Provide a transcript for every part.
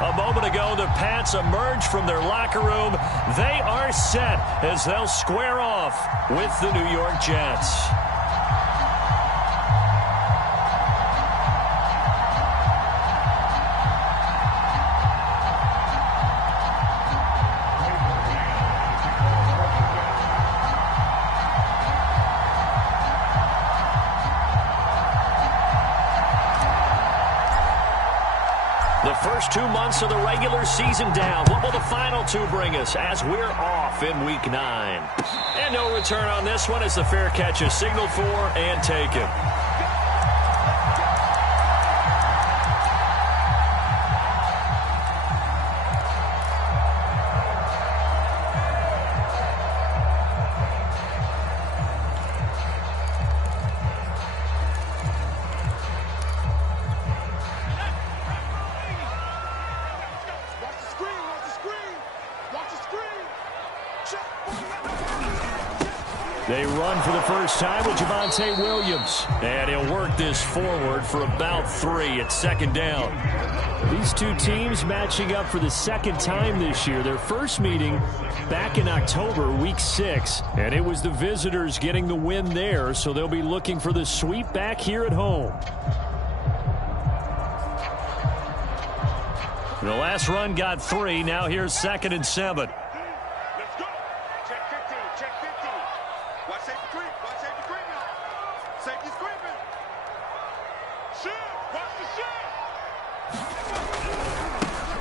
A moment ago, the Pats emerged from their locker room. They are set as they'll square off with the New York Jets. The first 2 months of the regular season down. What will the final two bring us as we're off in Week 9? And no return on this one as the fair catch is signaled for and taken. They run for the first time with Javonte Williams. And he'll work this forward for about 3 at second down. These two teams matching up for the second time this year. Their first meeting back in October, Week 6. And it was the visitors getting the win there, so they'll be looking for the sweep back here at home. The last run got 3. Now here's 2nd and 7.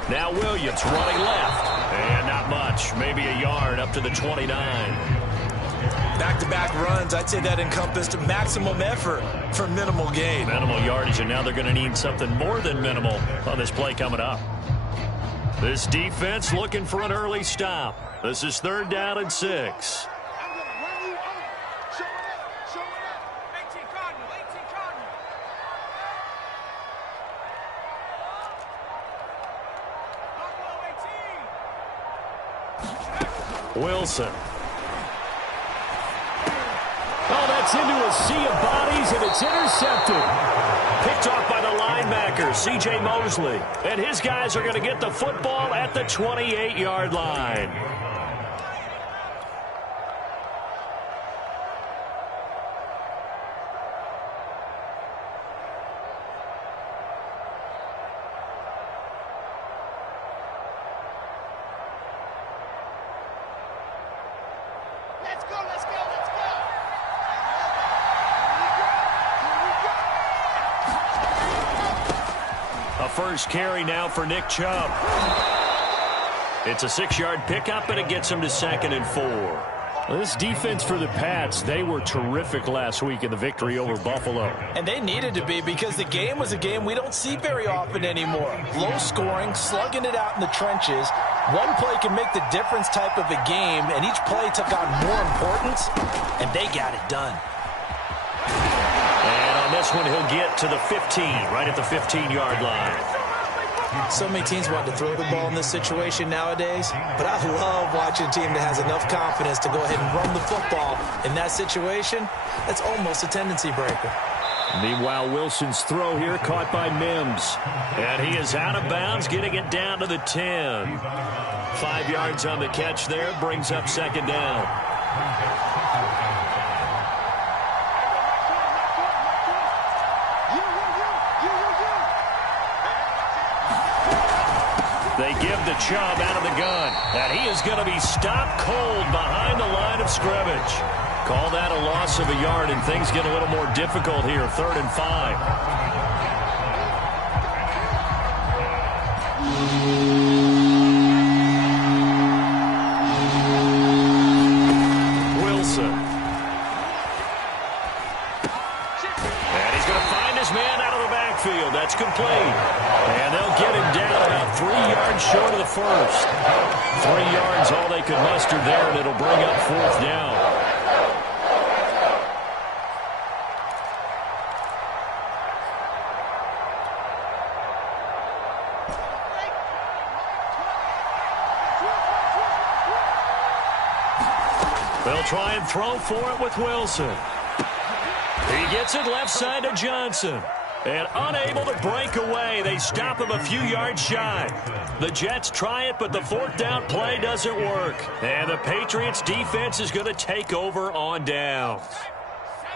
Now Williams running left. And not much. Maybe a yard up to the 29. Back-to-back runs, I'd say that encompassed maximum effort for minimal gain. Minimal yardage, and now they're going to need something more than minimal on this play coming up. This defense looking for an early stop. This is 3rd down and 6. Wilson. Oh, that's into a sea of bodies, and it's intercepted. Picked off by the linebacker, C.J. Mosley. And his guys are going to get the football at the 28-yard line. First carry now for Nick Chubb. It's a 6-yard pickup, and it gets him to 2nd and 4. Well, this defense for the Pats, they were terrific last week in the victory over Buffalo. And they needed to be, because the game was a game we don't see very often anymore. Low scoring, slugging it out in the trenches. One play can make the difference type of a game, and each play took on more importance, and they got it done. And on this one, he'll get to the 15, right at the 15-yard line. So many teams want to throw the ball in this situation nowadays, but I love watching a team that has enough confidence to go ahead and run the football. In that situation, that's almost a tendency breaker. Meanwhile, Wilson's throw here caught by Mims. And he is out of bounds, getting it down to the 10. 5 yards on the catch there, brings up 2nd down. They give the Chubb out of the gun. And he is going to be stopped cold behind the line of scrimmage. Call that a loss of a yard, and things get a little more difficult here. 3rd and 5. Wilson. And he's going to find his man out of the backfield. That's complete. And they'll get him down about 3 yards short of the first. 3 yards, all they could muster there, and it'll bring up 4th down. They'll try and throw for it with Wilson. He gets it left side to Johnson. And unable to break away. They stop him a few yards shy. The Jets try it, but the fourth down play doesn't work. And the Patriots defense is going to take over on downs.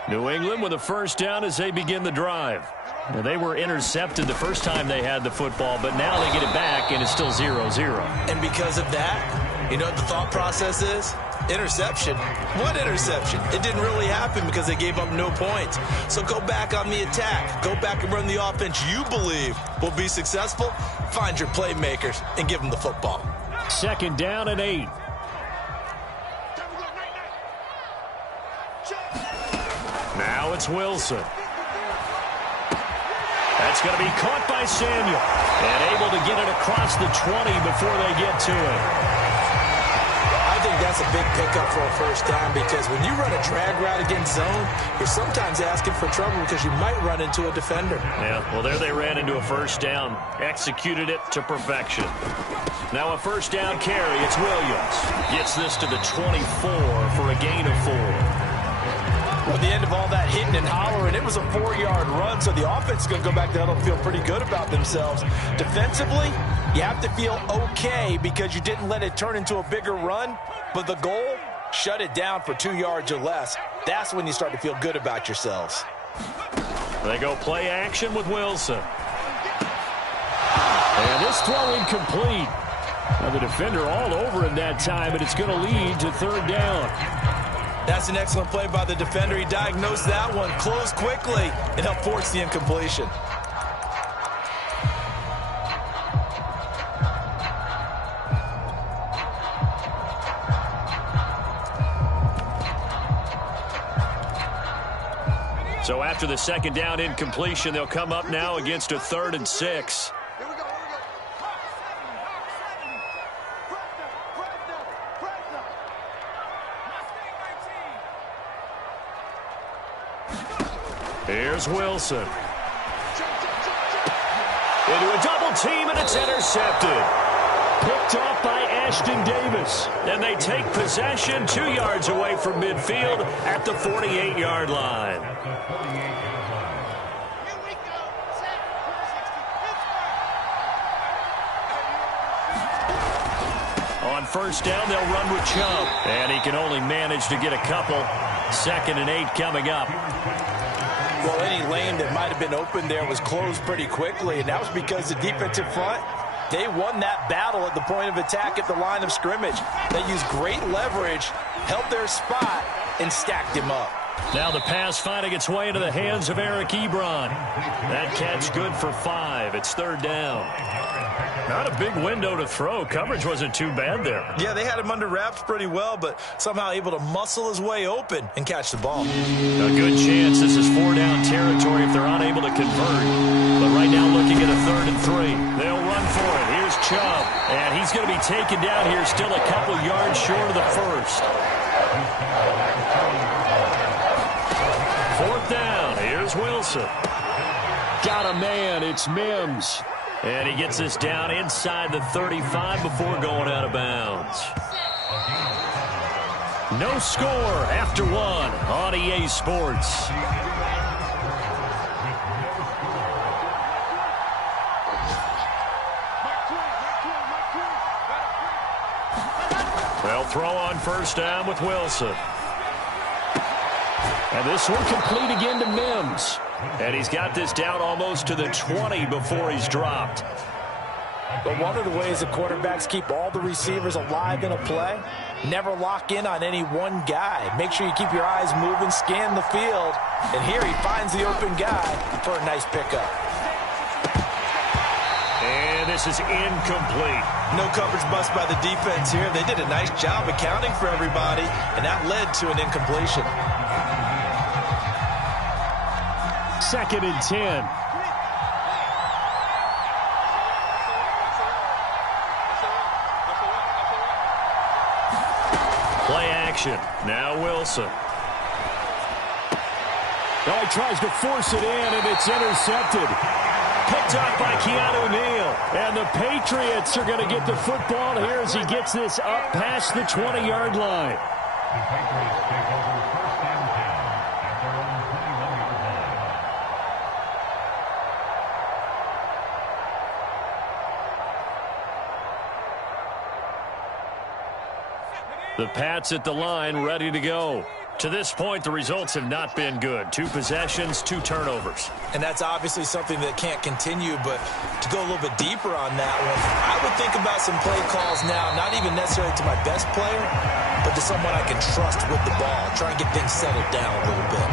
New England with a first down as they begin the drive. Now, they were intercepted the first time they had the football, but now they get it back, and it's still 0-0. And because of that, you know what the thought process is? Interception. What interception? It didn't really happen because they gave up no points. So go back on the attack. Go back and run the offense you believe will be successful. Find your playmakers and give them the football. Second down and 8. Now it's Wilson. That's going to be caught by Samuel. And able to get it across the 20 before they get to it. I think that's a big pickup for a first down because when you run a drag route against zone, you're sometimes asking for trouble because you might run into a defender. Yeah, well, there they ran into a first down. Executed it to perfection. Now a first down carry. It's Williams. Gets this to the 24 for a gain of 4. Well, at the end of all that hitting and hollering, it was a 4-yard run, so the offense is going to go back there and feel pretty good about themselves. Defensively, you have to feel okay because you didn't let it turn into a bigger run, but the goal, shut it down for 2 yards or less. That's when you start to feel good about yourselves. They go play action with Wilson. And this throw incomplete. Now the defender all over him that time, but it's going to lead to third down. That's an excellent play by the defender. He diagnosed that one, closed quickly, and helped force the incompletion. So after the second down incompletion, they'll come up now against a 3rd and 6. Here's Wilson. Into a double team, and it's intercepted. Picked off by Ashton Davis. And they take possession 2 yards away from midfield at the 48-yard line. On first down, they'll run with Chubb. And he can only manage to get a couple. 2nd and 8 coming up. Well, any lane that might have been open there was closed pretty quickly, and that was because the defensive front, they won that battle at the point of attack at the line of scrimmage. They used great leverage, held their spot, and stacked him up. Now the pass finding its way into the hands of Eric Ebron. That catch good for 5. It's third down. Not a big window to throw. Coverage wasn't too bad there. Yeah, they had him under wraps pretty well, but somehow able to muscle his way open and catch the ball. A good chance this is 4-down territory if they're unable to convert. But right now looking at a 3rd and 3. They'll run for it. Here's Chubb. And he's going to be taken down here still a couple yards short of the first. 4th down. Here's Wilson. Got a man. It's Mims. And he gets this down inside the 35 before going out of bounds. No score after 1 on EA Sports. They'll throw on first down with Wilson. And this one complete again to Mims. And he's got this down almost to the 20 before he's dropped. But one of the ways the quarterbacks keep all the receivers alive in a play, never lock in on any one guy. Make sure you keep your eyes moving, scan the field. And here he finds the open guy for a nice pickup. And this is incomplete. No coverage bust by the defense here. They did a nice job accounting for everybody, and that led to an incompletion. 2nd and 10. Play action. Now Wilson. Oh, he tries to force it in, and it's intercepted. Picked up by Keanu Neal. And the Patriots are going to get the football here as he gets this up past the 20-yard line. The Pats at the line, ready to go. To this point, the results have not been good. 2 possessions, 2 turnovers. And that's obviously something that can't continue, but to go a little bit deeper on that one, I would think about some play calls now, not even necessarily to my best player, but to someone I can trust with the ball, try and get things settled down a little bit.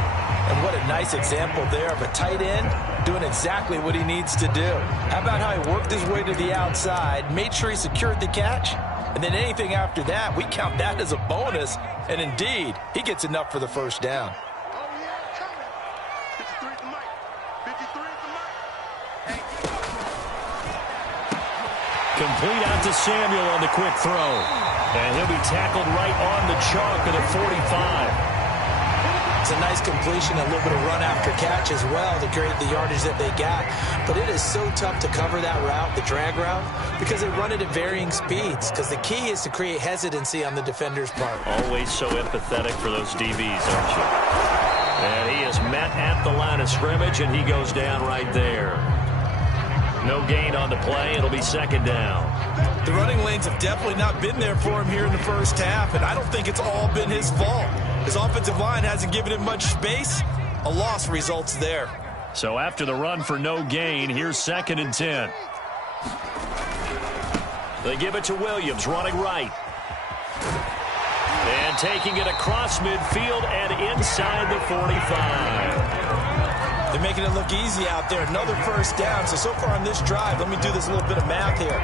And what a nice example there of a tight end doing exactly what he needs to do. How about how he worked his way to the outside, made sure he secured the catch, and then anything after that, we count that as a bonus. And indeed, he gets enough for the first down. Complete out to Samuel on the quick throw. And he'll be tackled right on the chalk at the 45. It's a nice completion, a little bit of run after catch as well to create the yardage that they got. But it is so tough to cover that route, the drag route, because they run it at varying speeds. Because the key is to create hesitancy on the defender's part. Always so empathetic for those DBs, aren't you? And he is met at the line of scrimmage, and he goes down right there. No gain on the play. It'll be second down. The running lanes have definitely not been there for him here in the first half, and I don't think it's all been his fault. His offensive line hasn't given him much space. A loss results there. So after the run for no gain, here's 2nd and 10. They give it to Williams, running right. And taking it across midfield and inside the 45. They're making it look easy out there. Another first down. So far on this drive, let me do this little bit of math here.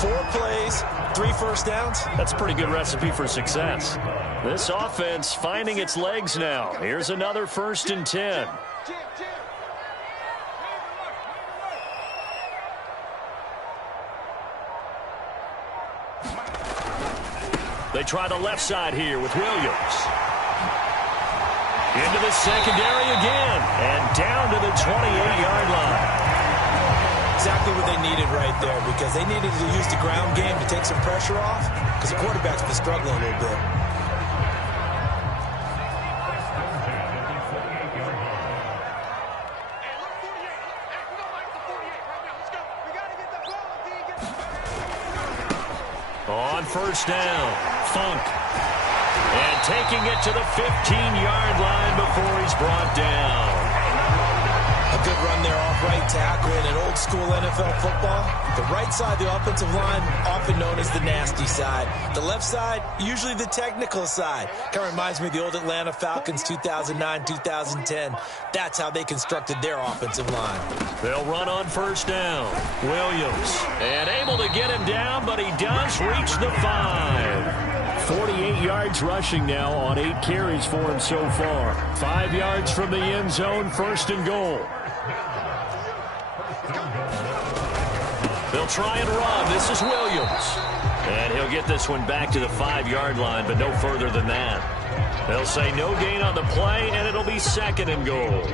4 plays, 3 first downs. That's a pretty good recipe for success. This offense finding its legs now. Here's another 1st and 10. They try the left side here with Williams. Into the secondary again, and down to the 28-yard line. Exactly what they needed right there, because they needed to use the ground game to take some pressure off, because the quarterback's been struggling a little bit. On first down, Funk. And taking it to the 15-yard line before he's brought down. A good run there off right tackle in an old-school NFL football. The right side, the offensive line, often known as the nasty side. The left side, usually the technical side. Kind of reminds me of the old Atlanta Falcons 2009-2010. That's how they constructed their offensive line. They'll run on first down. Williams. And able to get him down, but he does reach the 5. 48 yards rushing now on 8 carries for him so far. 5 yards from the end zone, 1st and goal. They'll try and run. This is Williams. And he'll get this one back to the 5-yard line, but no further than that. They'll say no gain on the play, and it'll be 2nd and goal.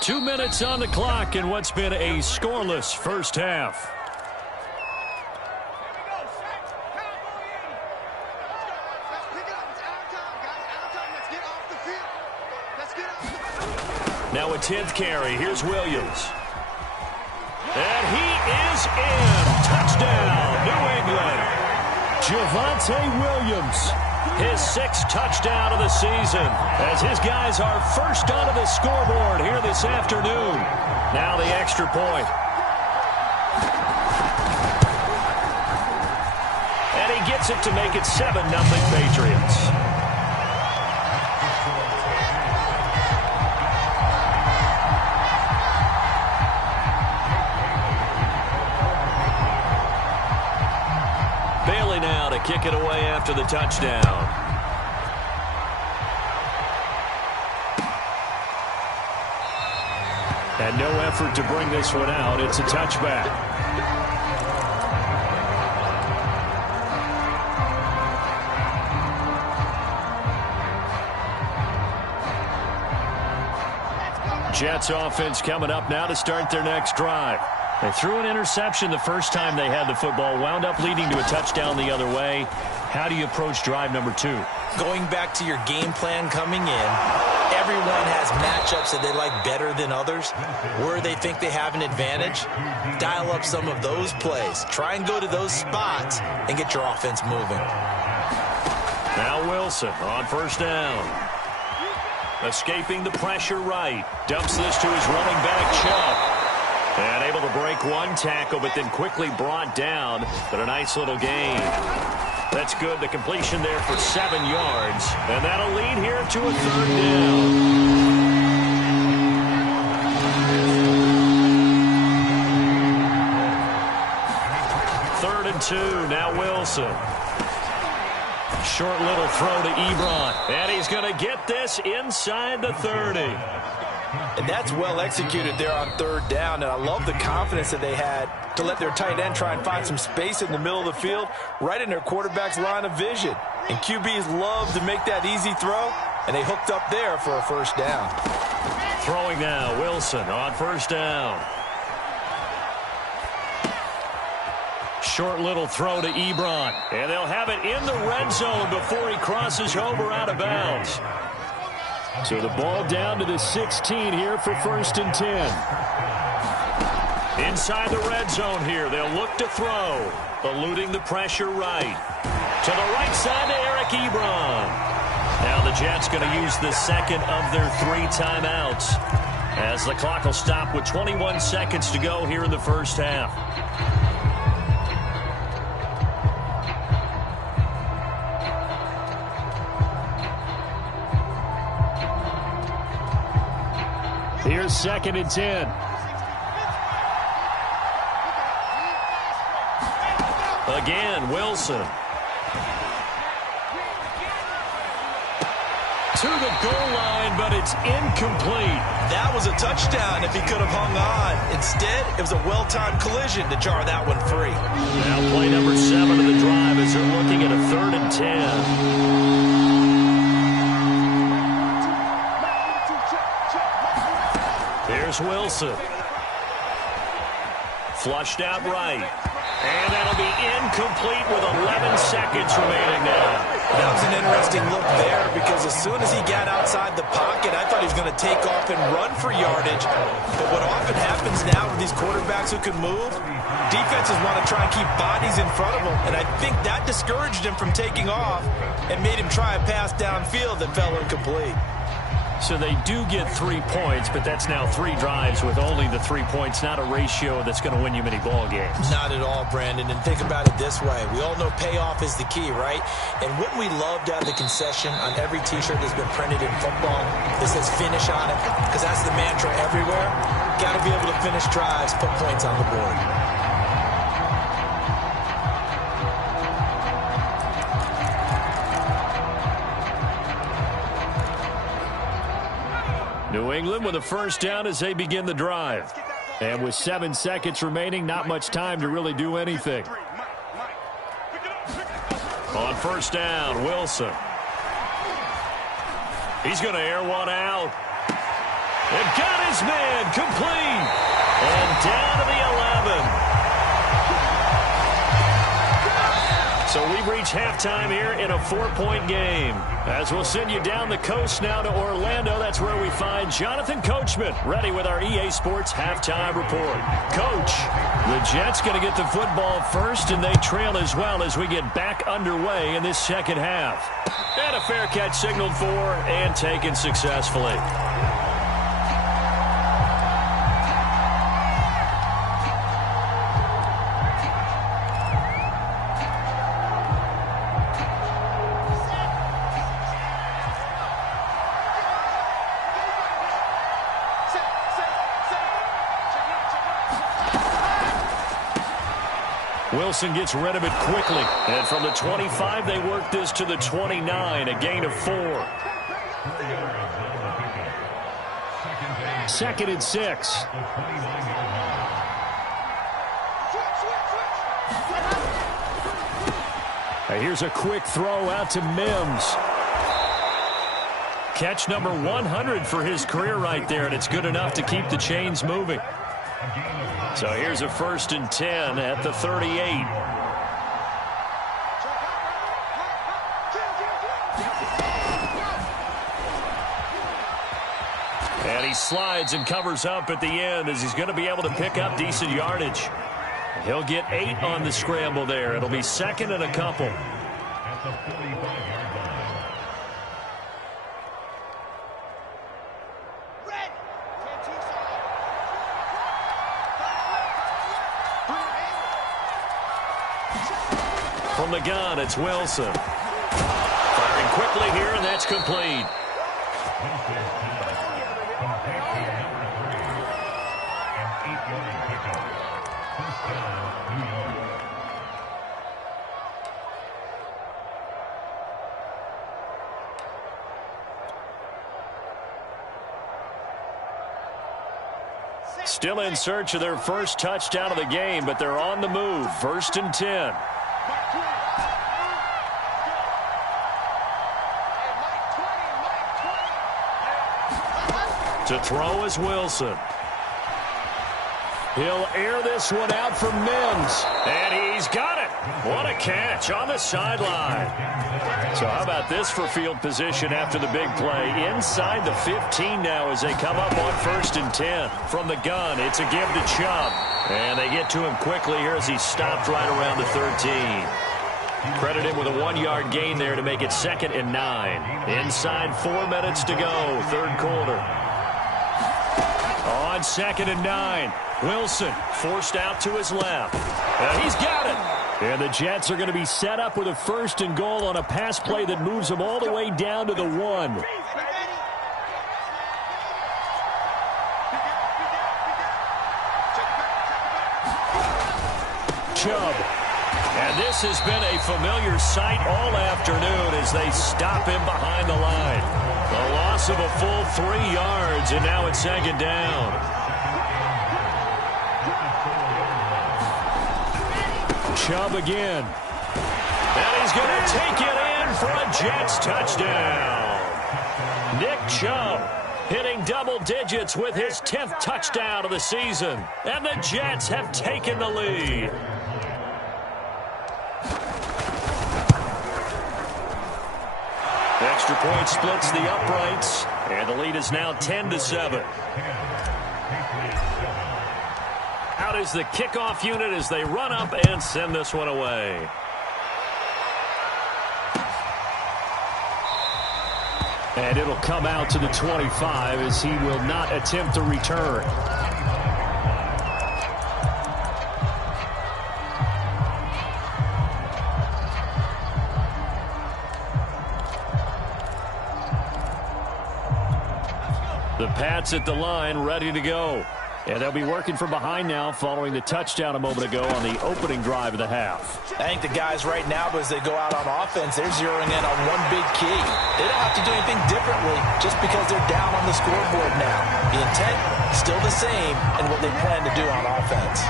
Two minutes on the clock in what's been a scoreless first half. Now a 10th carry. Here's Williams. And he is in. Touchdown, New England. Javonte Williams. His 6th touchdown of the season as his guys are first onto the scoreboard here this afternoon. Now the extra point. And he gets it to make it 7-0 Patriots. Bailey now to kick it away after the touchdown. And no effort to bring this one out. It's a touchback. Jets offense coming up now to start their next drive. They threw an interception the first time they had the football, wound up leading to a touchdown the other way. How do you approach drive number 2? Going back to your game plan coming in, everyone has matchups that they like better than others. Where they think they have an advantage, dial up some of those plays. Try and go to those spots and get your offense moving. Now Wilson on first down. Escaping the pressure right. Dumps this to his running back, Chubb. And able to break one tackle, but then quickly brought down. But a nice little gain. That's good. The completion there for 7 yards. And that'll lead here to a 3rd down. 3rd and 2. Now Wilson. Short little throw to Ebron. And he's going to get this inside the 30. And that's well executed there on 3rd down. And I love the confidence that they had to let their tight end try and find some space in the middle of the field, right in their quarterback's line of vision. And QBs love to make that easy throw, and they hooked up there for a 1st down. Throwing now, Wilson on 1st down. Short little throw to Ebron. And they'll have it in the red zone before he crosses over out of bounds. So the ball down to the 16 here for 1st and 10. Inside the red zone here, they'll look to throw. Eluding the pressure right. To the right side to Eric Ebron. Now the Jets going to use the 2nd of their 3 timeouts, as the clock will stop with 21 seconds to go here in the 1st half. Here's 2nd and 10. Again, Wilson. To the goal line, but it's incomplete. That was a touchdown if he could have hung on. Instead, it was a well-timed collision to jar that one free. Now play number 7 of the drive as they're looking at a 3rd and 10. Here's Wilson. Flushed out right. And that'll be incomplete with 11 seconds remaining now. That was an interesting look there, because as soon as he got outside the pocket, I thought he was going to take off and run for yardage. But what often happens now with these quarterbacks who can move, defenses want to try and keep bodies in front of them. And I think that discouraged him from taking off and made him try a pass downfield that fell incomplete. So they do get 3 points, but that's now 3 drives with only the 3 points, not a ratio that's going to win you many ball games. Not at all, Brandon. And think about it this way. We all know payoff is the key, right? And wouldn't we love to have the concession on every T-shirt that's been printed in football that says finish on it? Because that's the mantra everywhere. Got to be able to finish drives, put points on the board. New England with a 1st down as they begin the drive. And with 7 seconds remaining, not much time to really do anything. On 1st down, Wilson. He's going to air one out. And got his man complete. And down to the 11. So we've reached halftime here in a 4-point game. As we'll send you down the coast now to Orlando, that's where we find Jonathan Coachman ready with our EA Sports Halftime Report. Coach, the Jets going to get the football first, and they trail as well as we get back underway in this 2nd half. And a fair catch signaled for and taken successfully. Wilson gets rid of it quickly. And from the 25, they work this to the 29, a gain of 4. 2nd and 6. Here's a quick throw out to Mims. Catch number 100 for his career right there, and it's good enough to keep the chains moving. So here's a 1st and 10 at the 38. And he slides and covers up at the end as he's going to be able to pick up decent yardage. He'll get 8 on the scramble there. It'll be 2nd and a couple. At the 45-yard line. From the gun, it's Wilson. Firing quickly here, and that's complete. Still in search of their first touchdown of the game, but they're on the move. 1st and 10. To throw is Wilson. He'll air this one out from Mims. And he's got it. What a catch on the sideline. So how about this for field position after the big play? Inside the 15 now as they come up on 1st and 10. From the gun, it's a give to Chubb. And they get to him quickly here as he stopped right around the 13. Credit him with a 1-yard gain there to make it 2nd and 9. Inside 4 minutes to go, 3rd quarter. On 2nd and 9. Wilson forced out to his left. And he's got it. And the Jets are going to be set up with a 1st and goal on a pass play that moves them all the way down to the 1. Chubb. And this has been a familiar sight all afternoon as they stop him behind the line. A loss of a full 3 yards, and now it's 2nd down. Chubb again. And he's going to take it in for a Jets touchdown. Nick Chubb hitting double digits with his 10th touchdown of the season. And the Jets have taken the lead. Extra point splits the uprights. And the lead is now 10-7. Out is the kickoff unit as they run up and send this one away. And it'll come out to the 25 as he will not attempt to return. The Pats at the line, ready to go. And they'll be working from behind now following the touchdown a moment ago on the opening drive of the half. I think the guys right now, as they go out on offense, they're zeroing in on one big key. They don't have to do anything differently just because they're down on the scoreboard now. The intent is still the same in what they plan to do on offense.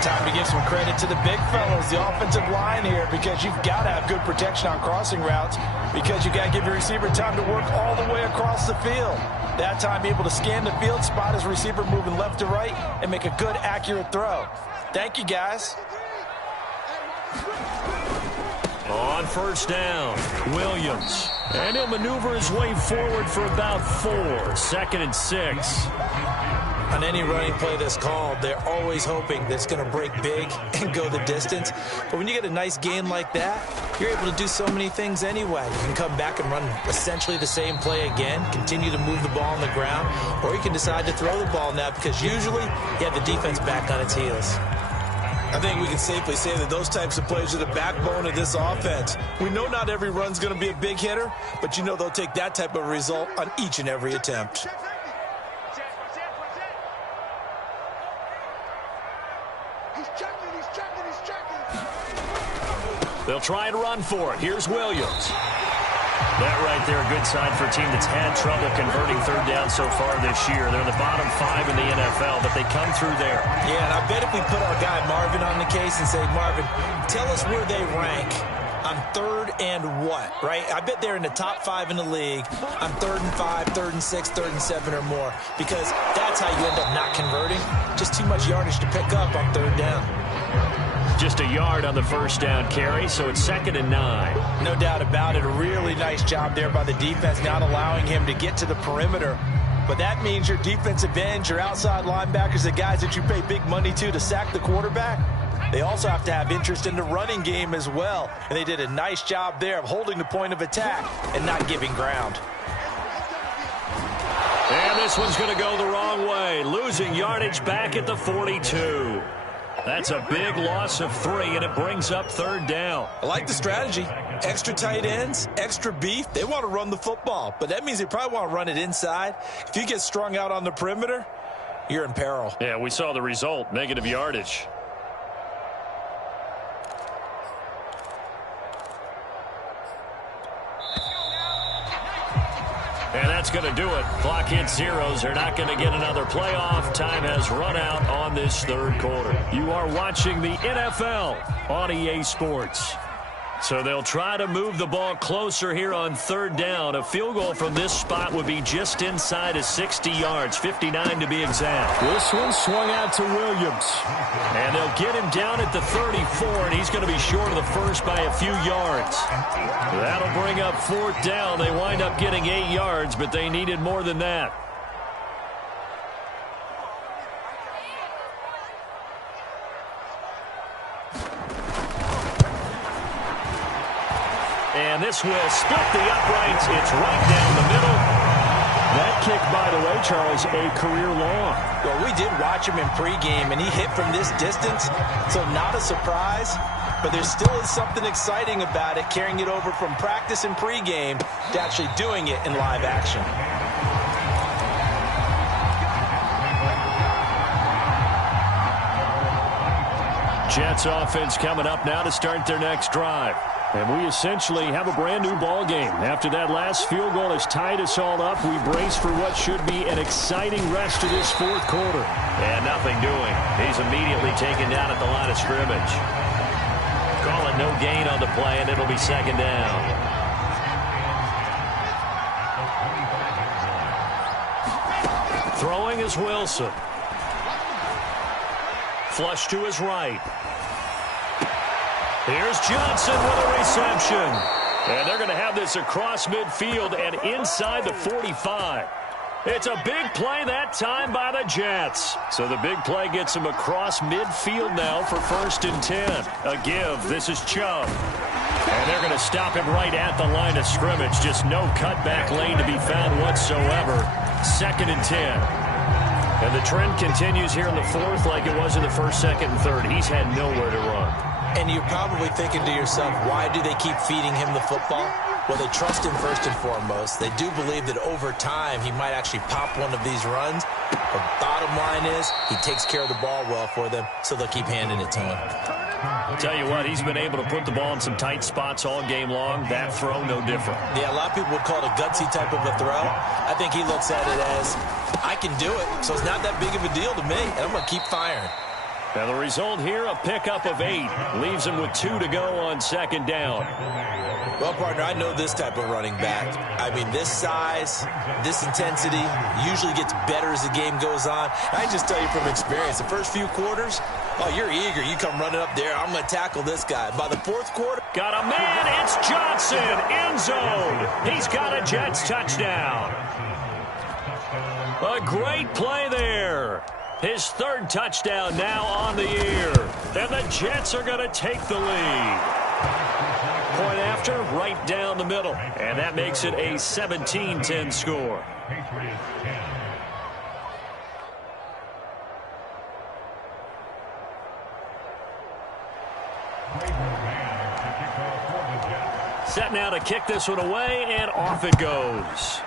Time to give some credit to the big fellas, the offensive line here, because you've got to have good protection on crossing routes because you've got to give your receiver time to work all the way across the field. That time, be able to scan the field, spot his receiver moving left to right, and make a good, accurate throw. Thank you, guys. On 1st down, Williams. And he'll maneuver his way forward for about 4. 2nd and 6. On any running play that's called, they're always hoping that it's going to break big and go the distance. But when you get a nice gain like that, you're able to do so many things anyway. You can come back and run essentially the same play again, continue to move the ball on the ground, or you can decide to throw the ball now because usually you have the defense back on its heels. I think we can safely say that those types of plays are the backbone of this offense. We know not every run's going to be a big hitter, but you know they'll take that type of result on each and every attempt. They'll try and run for it. Here's Williams. That right there, a good sign for a team that's had trouble converting 3rd down so far this year. They're in the bottom 5 in the NFL, but they come through there. Yeah, and I bet if we put our guy Marvin on the case and say, Marvin, tell us where they rank on third and what, right? I bet they're in the top 5 in the league on 3rd and 5, 3rd and 6, 3rd and 7 or more, because that's how you end up not converting. Just too much yardage to pick up on 3rd down. Just a yard on the first down carry, so it's 2nd and 9. No doubt about it. A really nice job there by the defense, not allowing him to get to the perimeter. But that means your defensive ends, your outside linebackers, the guys that you pay big money to sack the quarterback, they also have to have interest in the running game as well. And they did a nice job there of holding the point of attack and not giving ground. And this one's going to go the wrong way, losing yardage back at the 42. That's a big loss of 3, and it brings up 3rd down. I like the strategy. Extra tight ends, extra beef. They want to run the football, but that means they probably want to run it inside. If you get strung out on the perimeter, you're in peril. Yeah, we saw the result, negative yardage. And that's going to do it. Clock hits zeros. They're not going to get another playoff. Time has run out on this 3rd quarter. You are watching the NFL on EA Sports. So they'll try to move the ball closer here on 3rd down. A field goal from this spot would be just inside of 60 yards, 59 to be exact. This one swung out to Williams. And they'll get him down at the 34, and he's going to be short of the first by a few yards. That'll bring up 4th down. They wind up getting 8 yards, but they needed more than that. And this will split the uprights. It's right down the middle. That kick, by the way, Charles, a career long. Well, we did watch him in pregame, and he hit from this distance, so not a surprise. But there still is something exciting about it, carrying it over from practice and pregame to actually doing it in live action. Jets offense coming up now to start their next drive. And we essentially have a brand new ball game. After that last field goal has tied us all up, we brace for what should be an exciting rest of this 4th quarter. And nothing doing. He's immediately taken down at the line of scrimmage. Call it no gain on the play, and it'll be 2nd down. Throwing is Wilson. Flush to his right. Here's Johnson with a reception. And they're going to have this across midfield and inside the 45. It's a big play that time by the Jets. So the big play gets them across midfield now for 1st and 10. A give. This is Chubb. And they're going to stop him right at the line of scrimmage. Just no cutback lane to be found whatsoever. 2nd and 10. And the trend continues here in the 4th like it was in the 1st, 2nd, and 3rd. He's had nowhere to run. And you're probably thinking to yourself, why do they keep feeding him the football? Well, they trust him first and foremost. They do believe that over time he might actually pop one of these runs. But bottom line is he takes care of the ball well for them, so they'll keep handing it to him. I'll tell you what, he's been able to put the ball in some tight spots all game long. That throw, no different. Yeah, a lot of people would call it a gutsy type of a throw. I think he looks at it as, I can do it, so it's not that big of a deal to me, and I'm going to keep firing. Now the result here, a pickup of 8. Leaves him with 2 to go on 2nd down. Well, partner, I know this type of running back. I mean, this size, this intensity usually gets better as the game goes on. I can just tell you from experience, the first few quarters, oh, you're eager. You come running up there, I'm going to tackle this guy. By the 4th quarter, got a man, it's Johnson, end zone. He's got a Jets touchdown. A great play there. His 3rd touchdown now on the year. And the Jets are going to take the lead. Point after, right down the middle. And that makes it a 17-10 score. Set now to kick this one away, and off it goes.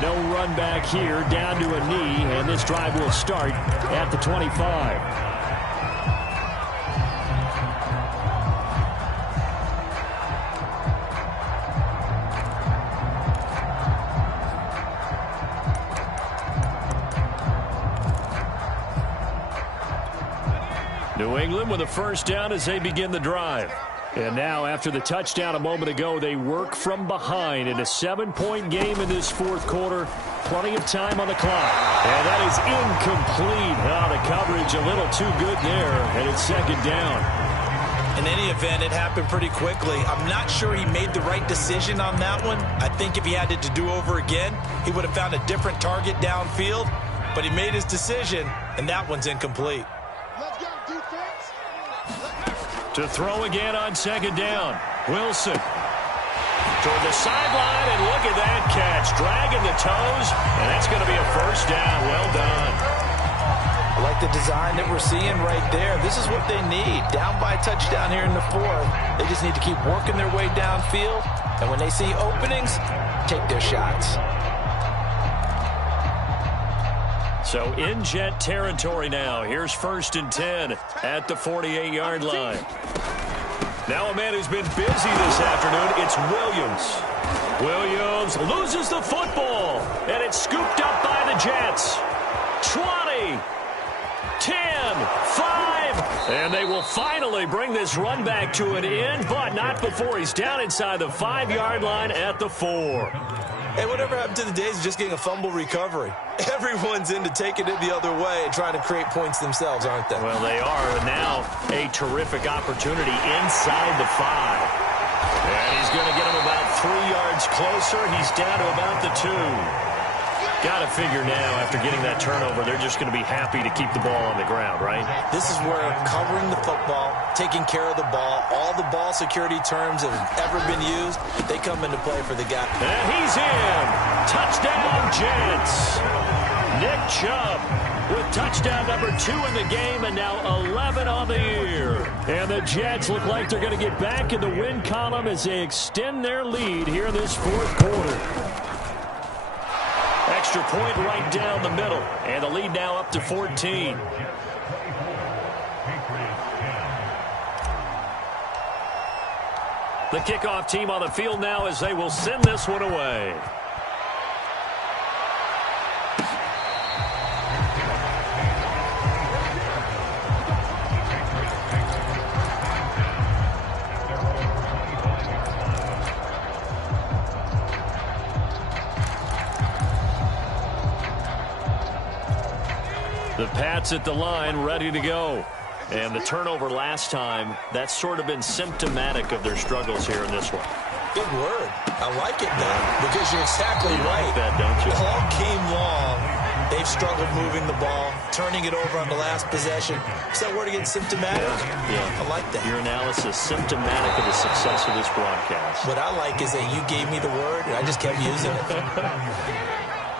No run back here, down to a knee, and this drive will start at the 25. New England with a first down as they begin the drive. And now, after the touchdown a moment ago, they work from behind in a 7-point game in this fourth quarter. Plenty of time on the clock. And that is incomplete. Oh, the coverage a little too good there, and it's second down. In any event, it happened pretty quickly. I'm not sure he made the right decision on that one. I think if he had it to do over again, he would have found a different target downfield. But he made his decision, and that one's incomplete. To throw again on second down. Wilson toward the sideline, and look at that catch. Dragging the toes, and that's going to be a first down. Well done. I like the design that we're seeing right there. This is what they need. Down by a touchdown here in the fourth. They just need to keep working their way downfield, and when they see openings, take their shots. So in Jet territory now. Here's 1st and 10 at the 48-yard line. Now a man who's been busy this afternoon, it's Williams. Williams loses the football, and it's scooped up by the Jets. 20, 10, 5, and they will finally bring this run back to an end, but not before he's down inside the 5-yard line at the 4. Hey, whatever happened to the days of just getting a fumble recovery? Everyone's into taking it the other way and trying to create points themselves, aren't they? Well, they are. And now a terrific opportunity inside the 5. And he's going to get him about 3 yards closer. He's down to about the 2. Got to figure now, after getting that turnover, they're just going to be happy to keep the ball on the ground, right? This is where covering the football, taking care of the ball, all the ball security terms that have ever been used, they come into play for the guy. And he's in. Touchdown, Jets. Nick Chubb with touchdown number 2 in the game, and now 11 on the year. And the Jets look like they're going to get back in the win column as they extend their lead here in this fourth quarter. Extra point right down the middle, and the lead now up to 14. The kickoff team on the field now as they will send this one away. The Pats at the line, ready to go. And the turnover last time, that's sort of been symptomatic of their struggles here in this one. Good word. I like it, though, because you're exactly right. Like that, don't you? All game long, they've struggled moving the ball, turning it over on the last possession. Is that word again, symptomatic? Yeah. I like that. Your analysis, symptomatic of the success of this broadcast. What I like is that you gave me the word, and I just kept using it.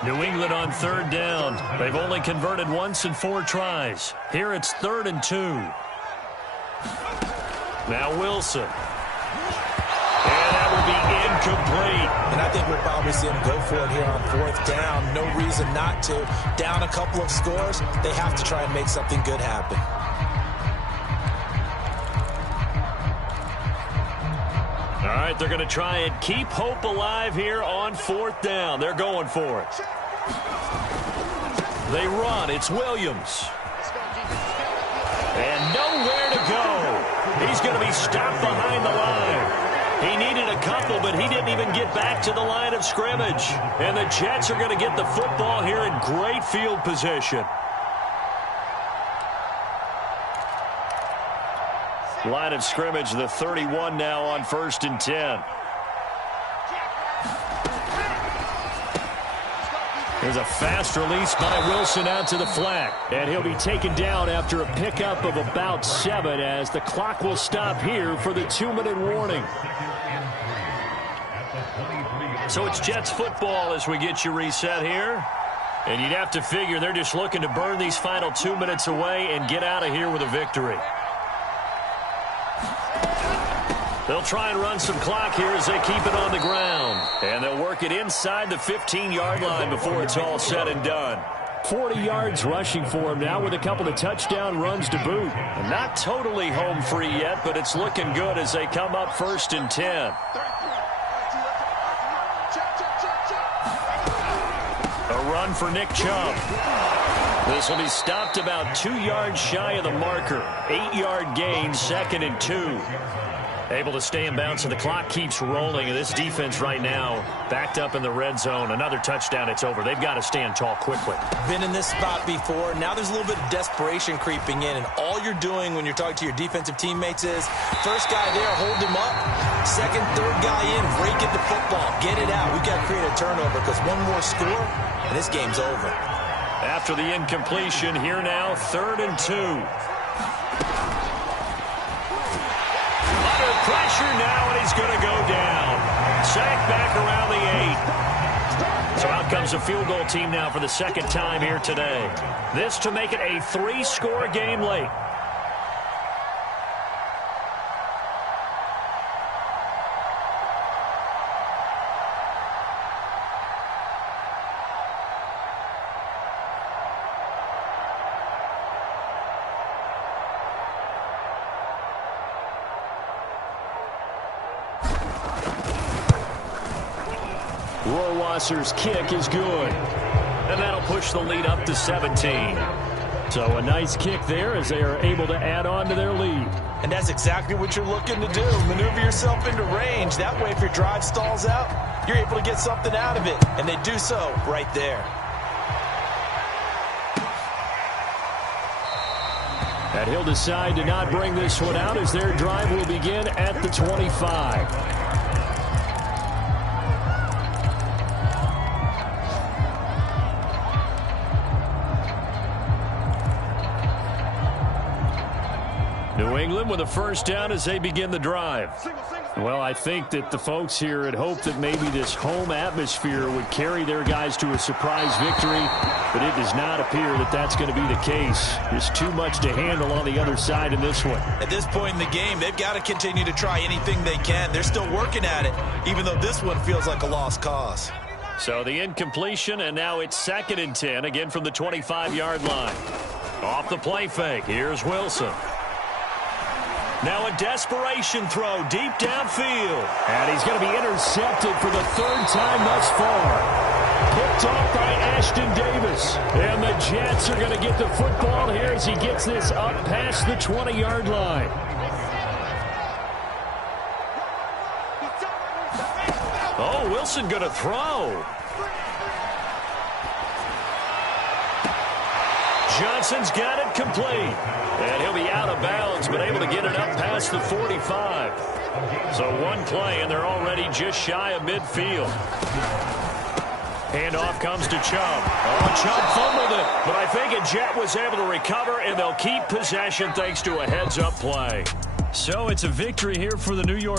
New England on 3rd down. They've only converted once in 4 tries. Here it's 3rd and 2. Now Wilson. And that will be incomplete. And I think we'll probably see him go for it here on 4th down. No reason not to. Down a couple of scores, they have to try and make something good happen. All right, they're going to try and keep hope alive here on 4th down. They're going for it. They run. It's Williams. And nowhere to go. He's going to be stopped behind the line. He needed a couple, but he didn't even get back to the line of scrimmage. And the Jets are going to get the football here in great field position. Line of scrimmage, the 31 now on 1st and 10. There's a fast release by Wilson out to the flat. And he'll be taken down after a pickup of about 7 as the clock will stop here for the 2-minute warning. So it's Jets football as we get you reset here. And you'd have to figure they're just looking to burn these final 2 minutes away and get out of here with a victory. They'll try and run some clock here as they keep it on the ground. And they'll work it inside the 15-yard line before it's all said and done. 40 yards rushing for him now with a couple of touchdown runs to boot. And not totally home free yet, but it's looking good as they come up 1st and 10. A run for Nick Chubb. This will be stopped about 2 yards shy of the marker. 8-yard gain, 2nd and 2. Able to stay in bounds, and the clock keeps rolling. And this defense right now backed up in the red zone. Another touchdown, it's over. They've got to stand tall quickly. Been in this spot before. Now there's a little bit of desperation creeping in, and all you're doing when you're talking to your defensive teammates is first guy there, hold him up. Second, third guy in, break it the football. Get it out. We've got to create a turnover because one more score, and this game's over. After the incompletion, here now, 3rd and 2. Pressure now, and he's going to go down. Sacked back around the 8. So out comes a field goal team now for the second time here today. This to make it a 3-score game late. Rohrwasser's kick is good. And that'll push the lead up to 17. So a nice kick there as they are able to add on to their lead. And that's exactly what you're looking to do. Maneuver yourself into range. That way, if your drive stalls out, you're able to get something out of it. And they do so right there. And he'll decide to not bring this one out as their drive will begin at the 25. New England with a first down as they begin the drive. Well, I think that the folks here had hoped that maybe this home atmosphere would carry their guys to a surprise victory, but it does not appear that that's going to be the case. There's too much to handle on the other side in this one. At this point in the game, they've got to continue to try anything they can. They're still working at it, even though this one feels like a lost cause. So the incompletion, and now it's 2nd and 10, again from the 25-yard line. Off the play fake, here's Wilson. Now a desperation throw deep downfield. And he's going to be intercepted for the 3rd time thus far. Picked off by Ashton Davis. And the Jets are going to get the football here as he gets this up past the 20-yard line. Oh, Wilson going to throw. Johnson's got it complete. And he'll be out of bounds, but able to get it up past the 45. So one play, and they're already just shy of midfield. Handoff comes to Chubb. Oh, Chubb fumbled it, but I think a Jet was able to recover, and they'll keep possession thanks to a heads-up play. So it's a victory here for the New York